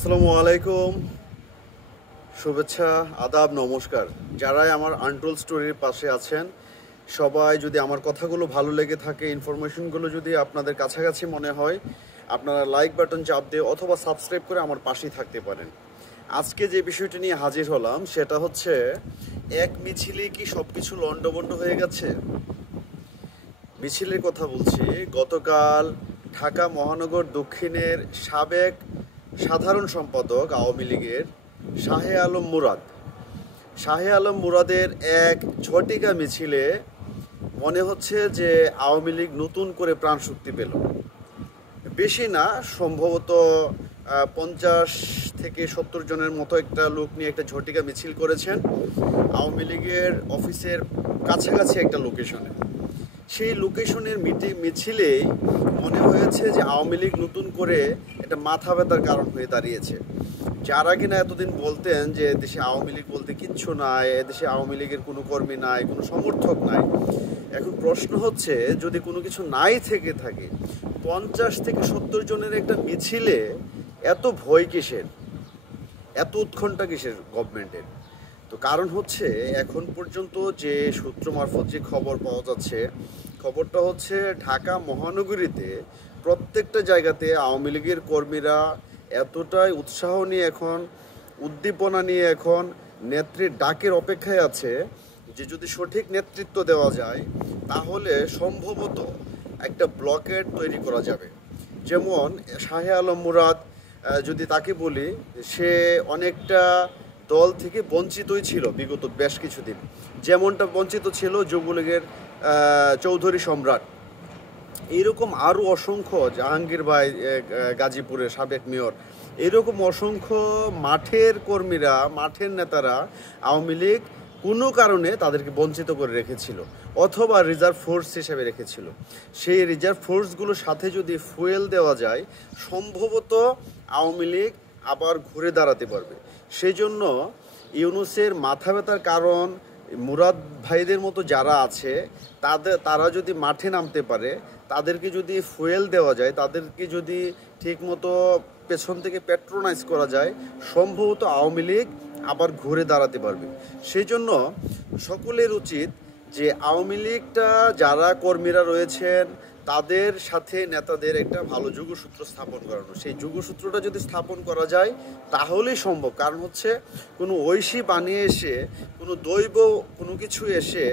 আসসালামু আলাইকুম, শুভেচ্ছা, আদাব, নমস্কার। যারাই আমার আনটোল্ড স্টোরির পাশে আছেন সবাই, যদি আমার কথাগুলো ভালো লেগে থাকে, ইনফরমেশনগুলো যদি আপনাদের কাছাকাছি মনে হয়, আপনারা লাইক বাটন চাপ দিয়ে অথবা সাবস্ক্রাইব করে আমার পাশেই থাকতে পারেন। আজকে যে বিষয়টি নিয়ে হাজির হলাম সেটা হচ্ছে, এক মিছিলে কি সব কিছু লণ্ডভণ্ড হয়ে গেছে? মিছিলের কথা বলছি। গতকাল ঢাকা মহানগর দক্ষিণের সাবেক সাধারণ সম্পাদক আওয়ামী লীগের শাহে আলম মুরাদের এক ঝটিকা মিছিলে মনে হচ্ছে যে আওয়ামী লীগ নতুন করে প্রাণশক্তি পেল। বেশি না, সম্ভবত 50 থেকে 70 জনের মতো একটা লোক নিয়ে একটা ঝটিকা মিছিল করেছেন আওয়ামী লীগের অফিসের কাছাকাছি একটা লোকেশনে। সেই লোকেশনের মিছিলেই মনে হয়েছে যে আওয়ামী লীগ নতুন করে একটা মাথা ব্যথার কারণ হয়ে দাঁড়িয়েছে। যারা কিনা এতদিন বলতেন যে দেশে আওয়ামী লীগ বলতে কিচ্ছু নাই, এদেশে আওয়ামী লীগের কোনো কর্মী নাই, কোনো সমর্থক নাই, এখন প্রশ্ন হচ্ছে যদি কোনো কিছু নাই থেকে থাকে, 50 থেকে 70 জনের একটা মিছিলে এত ভয় কিসের, এত উৎকণ্ঠা কিসের গভর্নমেন্টের? তো কারণ হচ্ছে, এখন পর্যন্ত যে সূত্র মারফত যে খবর পাওয়া যাচ্ছে, খবরটা হচ্ছে ঢাকা মহানগরীতে প্রত্যেকটা জায়গাতে আওয়ামী লীগের কর্মীরা এতটাই উৎসাহ নিয়ে, এখন উদ্দীপনা নিয়ে, এখন নেত্রীর ডাকের অপেক্ষায় আছে যে যদি সঠিক নেতৃত্ব দেওয়া যায় তাহলে সম্ভবত একটা ব্লকেট তৈরি করা যাবে। যেমন শাহে আলম মুরাদ, যদি তাকে বলি, সে অনেকটা দল থেকে বঞ্চিতই ছিল বিগত বেশ কিছুদিন, যেমনটা বঞ্চিত ছিল যুবলীগের চৌধুরী সম্রাট। এইরকম আরও অসংখ্য, জাহাঙ্গীর ভাই গাজীপুরের সাবেক মেয়র, এরকম অসংখ্য মাঠের কর্মীরা, মাঠের নেতারা আওয়ামী লীগ কোনো কারণে তাদেরকে বঞ্চিত করে রেখেছিল অথবা রিজার্ভ ফোর্স হিসেবে রেখেছিল। সেই রিজার্ভ ফোর্সগুলোর সাথে যদি ফুয়েল দেওয়া যায়, সম্ভবত আওয়ামী লীগ আবার ঘুরে দাঁড়াতে পারবে। সেই জন্য ইউনূসের মাথা ব্যথার কারণ মুরাদ ভাইদের মতো যারা আছে, তারা যদি মাঠে নামতে পারে, তাদেরকে যদি ফুয়েল দেওয়া যায়, তাদেরকে যদি ঠিকমতো পেছন থেকে প্যাট্রোনাইজ করা যায়, সম্ভবত আওয়ামী লীগ আবার ঘুরে দাঁড়াতে পারবে। সেই জন্য সকলের উচিত যে আওয়ামী লীগটা যারা কর্মীরা রয়েছেন তাদের সাথে নেতাদের একটা ভালো যোগসূত্র স্থাপন করানো। সেই যোগসূত্রটা যদি স্থাপন করা যায় তাহলেই সম্ভব। কারণ হচ্ছে, কোনো ঐশী বানিয়ে এসে, কোনো দৈব কোনো কিছু এসে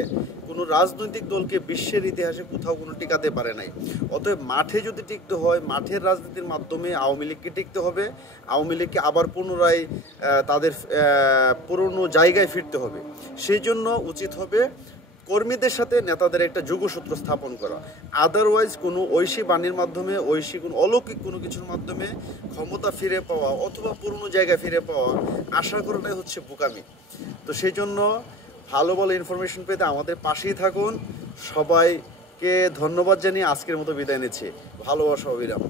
কোনো রাজনৈতিক দলকে বিশ্বের ইতিহাসে কোথাও কোনো টিকাতে পারে নাই। অতএব মাঠে যদি টিকতে হয়, মাঠের রাজনীতির মাধ্যমে আওয়ামী লীগকে টিকতে হবে। আওয়ামী লীগকে আবার পুনরায় তাদের পুরনো জায়গায় ফিরতে হবে। সেই জন্য উচিত হবে কর্মীদের সাথে নেতাদের একটা যোগসূত্র স্থাপন করা। আদারওয়াইজ কোনো ঐশী বাণীর মাধ্যমে, ঐশী কোনো অলৌকিক কোনো কিছুর মাধ্যমে ক্ষমতা ফিরে পাওয়া অথবা পুরনো জায়গায় ফিরে পাওয়া আশা করাটাই হচ্ছে বোকামি। তো সেই জন্য ভালো ভালো ইনফরমেশন পেতে আমাদের পাশেই থাকুন। সবাইকে ধন্যবাদ জানিয়ে আজকের মতো বিদায় নিচ্ছি। ভালোবাসা, অবিরাম।